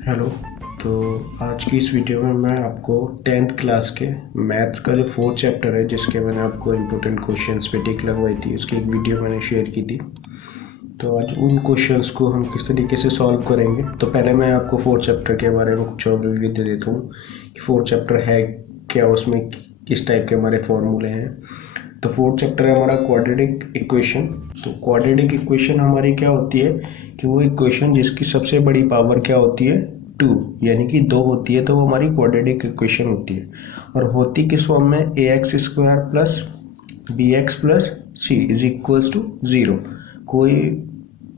Hello. तो आज की इस वीडियो में मैं आपको 10th क्लास के मैथ्स का जो 4th चैप्टर है, जिसके मैंने आपको इम्पोर्टेंट क्वेश्चंस पे टिक लगवाई थी, उसकी एक वीडियो मैंने शेयर की थी। तो आज उन क्वेश्चंस को हम किस तरीके से सॉल्व करेंगे। तो पहले मैं आपको 4th चैप्टर के बारे में कुछ ओवरव्यू दे देता हूँ कि 4th चैप्टर है क्या, उसमें किस टाइप के हमारे फॉर्मूले हैं। तो 4th चैप्टर है हमारा क्वाड्रेटिक इक्वेशन। तो क्वाड्रेटिक इक्वेशन हमारी क्या होती है कि वो इक्वेशन जिसकी सबसे बड़ी पावर क्या होती है, 2, यानी कि 2 होती है, तो वो हमारी क्वाड्रेटिक इक्वेशन होती है। और होती किस फॉर्म में, ax² plus bx plus C is equals to 0। कोई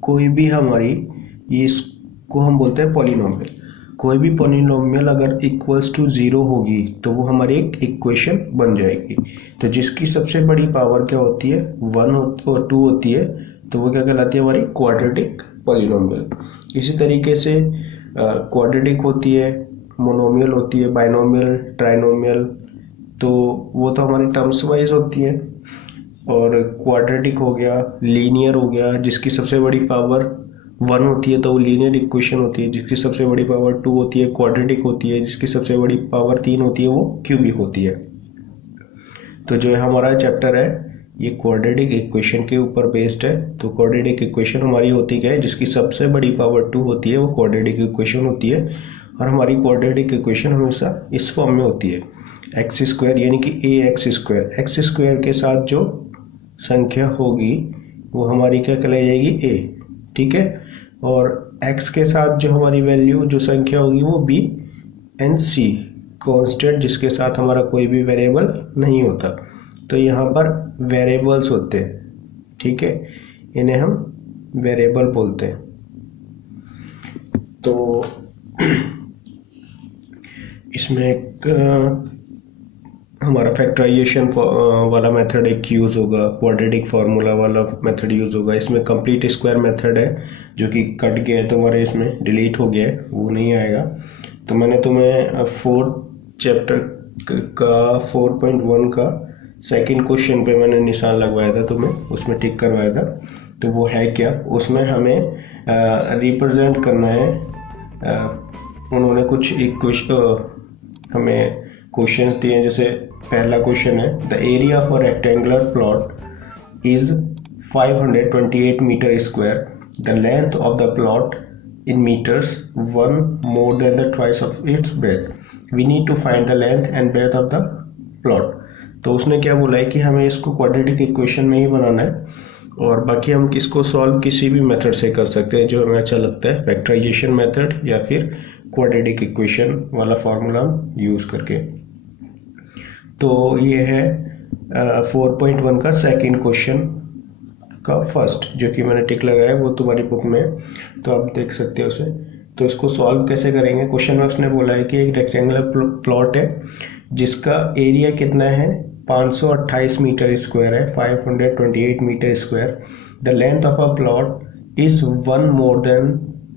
कोई भी हमारी, ये इसको हम बोलते हैं पॉलिनोमियल। कोई भी पॉलिनोमियल अगर इक्वल्स टू 0 होगी तो वो हमारी एक इक्वेशन बन जाएगी। तो जिसकी सबसे बड़ी पावर क्या होती है, 1 और 2 होती है, तो वो क्या कहलाती है, हमारी क्वाड्रेटिक पॉलिनोमियल। इसी तरीके से क्वाड्रेटिक होती है, मोनोमियल होती है, बाइनोमियल, ट्राइनोमियल, तो वो तो हमारी टर्म्स वाइज होती है। और क्वाड्रेटिक हो गया, लीनियर हो गया, जिसकी सबसे बड़ी पावर 1 होती है तो वो लीनियर इक्वेशन होती है। जिसकी सबसे बड़ी पावर 2 होती है क्वाड्रेटिक होती है। जिसकी सबसे बड़ी पावर 3 होती है वो क्यूबिक होती है। तो जो है हमारा चैप्टर है ये क्वाड्रेटिक इक्वेशन के ऊपर बेस्ड है। तो क्वाड्रेटिक इक्वेशन हमारी होती क्या है, जिसकी सबसे बड़ी पावर 2 होती है वो क्वाड्रेटिक इक्वेशन होती है। और हमारी क्वाड्रेटिक इक्वेशन हमेशा इस फॉर्म में होती है, x² यानी कि ax²। x² के साथ जो संख्या होगी वो हमारी क्या कहलाई जाएगी, a, ठीक है। और x के साथ जो हमारी वैल्यू जो संख्या होगी वो b एंड c, कांस्टेंट जिसके साथ हमारा कोई भी वेरिएबल नहीं होता। तो यहाँ पर वेरिएबल्स होते हैं, ठीक है, इन्हें हम वेरिएबल बोलते हैं। तो इसमें एक हमारा फैक्टराइजेशन वाला मेथड एक यूज़ होगा, क्वाड्रेटिक फार्मूला वाला मेथड यूज़ होगा। इसमें कंप्लीट स्क्वायर मेथड है जो कि कट गया है तुम्हारे, इसमें डिलीट हो गया है, वो नहीं आएगा। तो मैंने तुम्हें 4th चैप्टर का 4.1 का सेकंड क्वेश्चन पे मैंने निशान लगवाया था, तुम्हें उसमें टिक करवाया था। तो वो है क्या, उसमें हमें रिप्रेजेंट करना है, उन्होंने कुछ एक हमें क्वेश्चन दिए हैं। जैसे पहला क्वेश्चन है, the area for rectangular plot is 528 metre square, the length of the plot in meters 1 more than the twice of its breadth, we need to find the length and breadth of the plot। तो उसने क्या बोला है कि हमें इसको quadratic equation में ही बनाना है, और बाकी हम इसको सॉल्व किसी भी मेथड से कर सकते हैं जो हमें अच्छा लगता है, फैक्टराइजेशन मेथड या फिर क्वाड्रेटिक इक्वेशन वाला फार्मूला हम यूज़ करके। तो ये है 4.1 का सेकंड क्वेश्चन का फर्स्ट, जो कि मैंने टिक लगाया, वो तुम्हारी बुक में, तो आप देख सकते हो उसे। तो इसको सॉल्व कैसे करेंगे, क्वेश्चन में उसने बोला है कि एक रेक्टेंगुलर प्लॉट है जिसका एरिया कितना है, 528 मीटर स्क्वायर है, 528 metre square. The length of a plot is 1 more than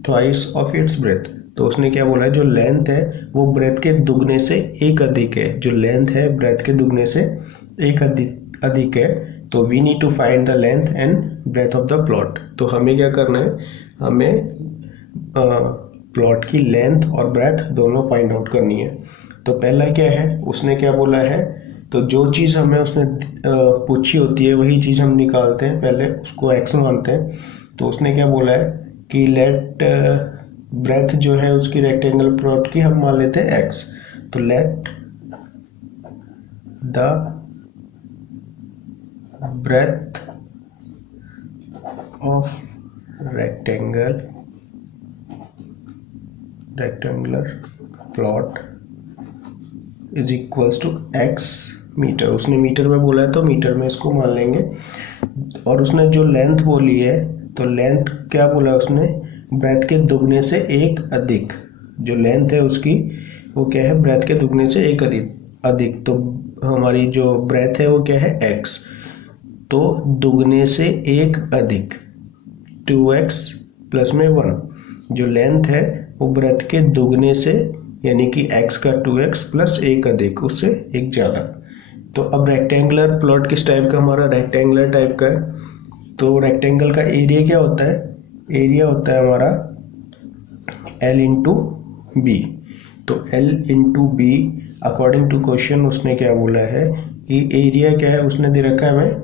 twice of its breadth. तो उसने क्या बोला है, जो लेंथ है वो ब्रेथ के दुगने से एक अधिक है। जो लेंथ है ब्रेथ के दुगने से एक अधिक है। तो we need to find the length and breadth of the plot. तो हमें क्या करना है, हमें प्लॉट की लेंथ और ब्रेथ दोनों फाइंड आउट करनी है। तो पहला क्या है, उसने क्या बोला है, तो जो चीज़ हमें उसने पूछी होती है वही चीज़ हम निकालते हैं, पहले उसको x मानते हैं। तो उसने क्या बोला है कि लेट ब्रेथ जो है उसकी रेक्टेंगल प्लॉट की हम मान लेते हैं x। तो let the breadth of rectangular plot is equals to x metre. उसने मीटर में बोला है तो मीटर में इसको मान लेंगे। और उसने जो लेंथ बोली है, तो लेंथ क्या बोला है उसने, ब्रेथ के दुगने से एक अधिक। जो लेंथ है उसकी वो क्या है, ब्रेथ के दुगने से एक अधिक। तो हमारी जो ब्रेथ है वो क्या है, x। तो दुगने से एक अधिक 2x प्लस में 1। जो लेंथ है वो ब्रेथ के दुगने से, यानी कि x का 2x प्लस एक अधिक, उससे एक ज़्यादा। तो अब रेक्टेंगुलर प्लॉट किस टाइप का, हमारा रेक्टेंगुलर टाइप का है। तो रेक्टेंगल का एरिया क्या होता है, एरिया होता है हमारा L इंटू बी। तो L into B according to question उसने क्या बोला है कि एरिया क्या है, उसने दे रखा है हमें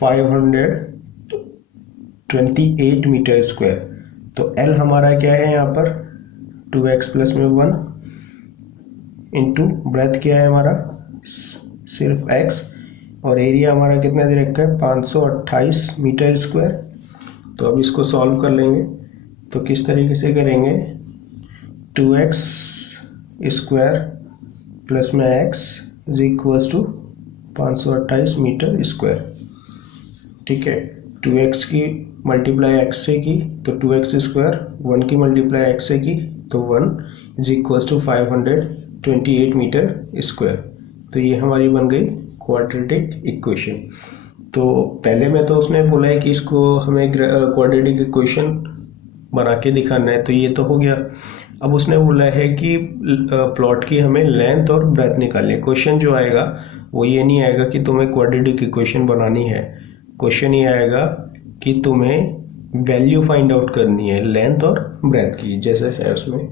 528 मीटर स्क्वायर। तो L हमारा क्या है यहाँ पर 2x प्लस में 1 इंटू ब्रेथ क्या है हमारा सिर्फ x, और एरिया हमारा कितना दे रखा है 528 मीटर स्क्वायर। तो अब इसको सॉल्व कर लेंगे। तो किस तरीके से करेंगे, 2x स्क्वायर प्लस में x is equals to 528 metre square. ठीक है, 2x की मल्टीप्लाई x से की तो 2x स्क्वायर, 1 की मल्टीप्लाई x से की तो 1 is equals to 528 metre square. तो ये हमारी बन गई क्वाड्रेटिक इक्वेशन। तो पहले में तो उसने बोला है कि इसको हमें क्वाड्रेटिक इक्वेशन बना के दिखाना है, तो ये तो हो गया। अब उसने बोला है कि प्लॉट की हमें लेंथ और ब्रेथ निकालनी है। क्वेश्चन जो आएगा वो ये नहीं आएगा कि तुम्हें क्वाड्रेटिक इक्वेशन बनानी है, क्वेश्चन ये आएगा कि तुम्हें वैल्यू फाइंड आउट करनी है लेंथ और ब्रेथ की, जैसे है उसमें।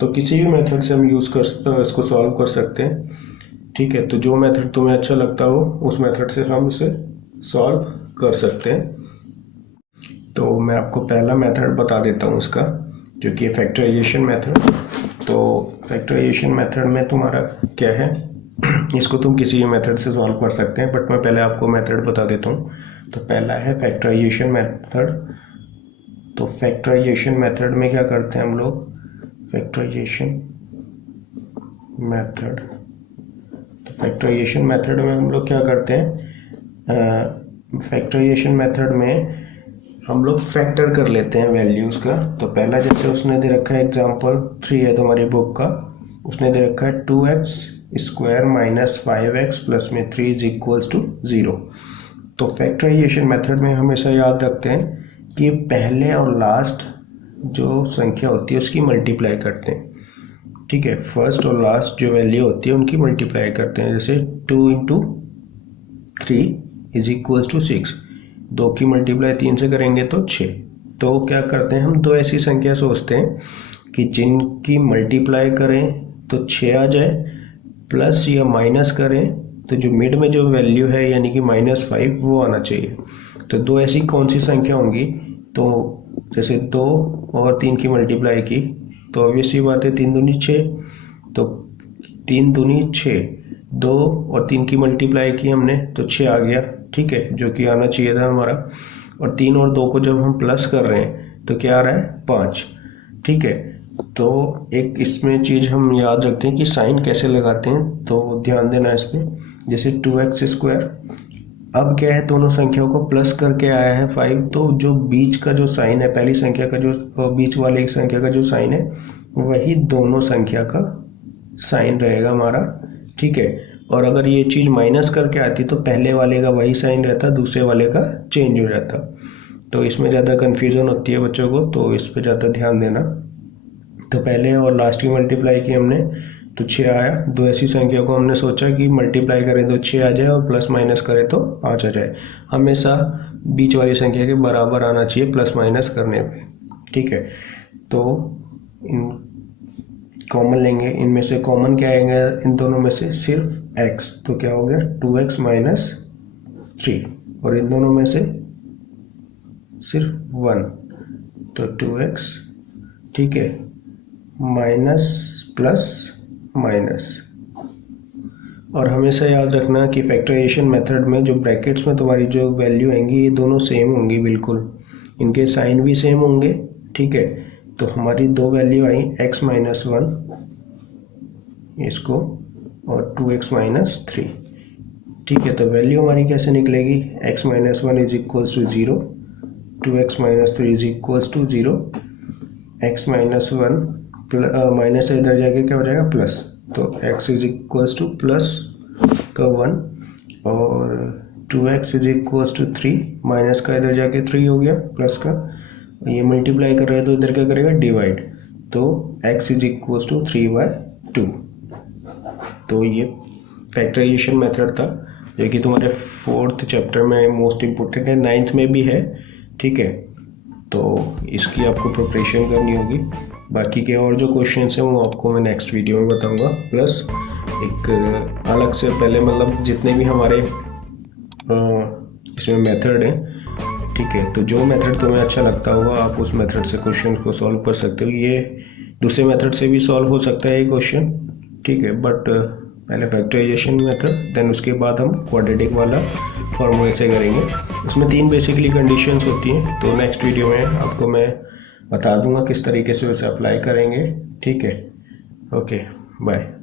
तो किसी भी मेथड से हम यूज़ कर इसको सॉल्व कर सकते हैं। ठीक है, तो जो मेथड तुम्हें अच्छा लगता हो उस मेथड से हम इसे सॉल्व कर सकते हैं। तो मैं आपको पहला मेथड बता देता हूँ उसका, जो कि फैक्टराइजेशन मेथड। तो फैक्टराइजेशन मेथड में तुम्हारा क्या है, इसको तुम किसी भी मेथड से सॉल्व कर सकते हैं, बट मैं पहले आपको मेथड बता देता हूँ। तो पहला है फैक्टराइजेशन मेथड। तो फैक्टराइजेशन मेथड में क्या करते हैं हम लोग, फैक्टराइजेशन मेथड, तो फैक्टराइजेशन मेथड में हम लोग क्या करते हैं, फैक्टराइजेशन मेथड में हम लोग फैक्टर कर लेते हैं वैल्यूज़ का। तो पहला जैसे उसने दे रखा है एग्जांपल 3 है तुम्हारी बुक का, उसने दे रखा है 2x square minus 5x plus में 3 इज इक्वल्स टू 0। तो फैक्टराइजेशन मेथड में हमेशा याद रखते हैं कि पहले और लास्ट जो संख्या होती है उसकी मल्टीप्लाई करते हैं। ठीक है, फर्स्ट और लास्ट जो वैल्यू होती है उनकी मल्टीप्लाई करते हैं। जैसे 2 इंटू 3 इज इक्वल्स टू 6, 2 की मल्टीप्लाई 3 से करेंगे तो 6। तो क्या करते हैं हम, दो ऐसी संख्या सोचते हैं कि जिनकी मल्टीप्लाई करें तो 6 आ जाए, प्लस या माइनस करें तो जो मिड में जो वैल्यू है यानी कि -5 वो आना चाहिए। तो दो ऐसी कौन सी संख्या होंगी, तो जैसे 2 और 3 की मल्टीप्लाई की तो ऑब्वियसली बात है 3 दूनी 6, तो 3 दूनी 6, 2 और 3 की मल्टीप्लाई की हमने तो 6 आ गया। ठीक है, जो कि आना चाहिए था हमारा। और 3 और 2 को जब हम प्लस कर रहे हैं तो क्या आ रहा है 5। ठीक है, तो एक इसमें चीज़ हम याद रखते हैं कि साइन कैसे लगाते हैं, तो ध्यान देना इसमें। जैसे 2x स्क्वायर, अब क्या है दोनों संख्याओं को प्लस करके आया है 5, तो जो बीच का जो साइन है, पहली संख्या का जो बीच वाली एक संख्या का जो साइन है वही दोनों संख्या का साइन रहेगा हमारा। ठीक है, और अगर ये चीज़ माइनस करके आती तो पहले वाले का वही साइन रहता, दूसरे वाले का चेंज हो जाता। तो इसमें ज़्यादा कन्फ्यूज़न होती है बच्चों को, तो इस पर ज़्यादा ध्यान देना। तो पहले और लास्ट की मल्टीप्लाई की हमने तो 6 आया। दो ऐसी संख्या को हमने सोचा कि मल्टीप्लाई करें तो 6 आ जाए और प्लस माइनस करें तो 5 आ जाए। हमेशा बीच वाली संख्या के बराबर आना चाहिए प्लस माइनस करने पे। ठीक है, तो इन कॉमन लेंगे, इनमें से कॉमन क्या आएगा इन दोनों में से, सिर्फ x। तो क्या हो गया 2x माइनस 3, और इन दोनों में से सिर्फ 1, तो 2x। ठीक है, माइनस प्लस माइनस। और हमेशा याद रखना कि फैक्टराइजेशन मेथड में जो ब्रैकेट्स में तुम्हारी जो वैल्यू आएंगी ये दोनों सेम होंगी, बिल्कुल इनके साइन भी सेम होंगे। ठीक है, तो हमारी दो वैल्यू आई x माइनस 1 इसको और 2x माइनस 3। ठीक है, तो वैल्यू हमारी कैसे निकलेगी, x minus 1 is equals to 0, 2x minus 3 is equals to 0, x minus 1 minus से इधर जाके क्या हो जाएगा प्लस, तो x is equals to plus का 1 और 2x is equals to 3, minus का इधर जाके 3 हो गया प्लस का, ये मल्टीप्लाई कर रहे हैं तो इधर क्या करेगा डिवाइड, तो x इज इक्वल्स टू 3/2। तो ये फैक्टराइजेशन मेथड था जो कि तुम्हारे 4th चैप्टर में मोस्ट इम्पोर्टेंट है, 9th में भी है। ठीक है, तो इसकी आपको प्रिपरेशन करनी होगी। बाकी के और जो क्वेश्चन हैं वो आपको मैं नेक्स्ट वीडियो में बताऊंगा। प्लस एक अलग से पहले मतलब जितने भी हमारे इसमें मेथड हैं, ठीक है, तो जो मेथड तुम्हें अच्छा लगता होगा आप उस मेथड से क्वेश्चन को सॉल्व कर सकते हो। ये दूसरे मेथड से भी सॉल्व हो सकता है ये क्वेश्चन, ठीक है, बट पहले फैक्टराइजेशन मेथड, देन उसके बाद हम क्वाड्रेटिक वाला फॉर्मूले से करेंगे। उसमें 3 बेसिकली कंडीशंस होती हैं, तो नेक्स्ट वीडियो में आपको मैं बता दूंगा किस तरीके से उसे अप्लाई करेंगे, ठीक है। Okay, bye.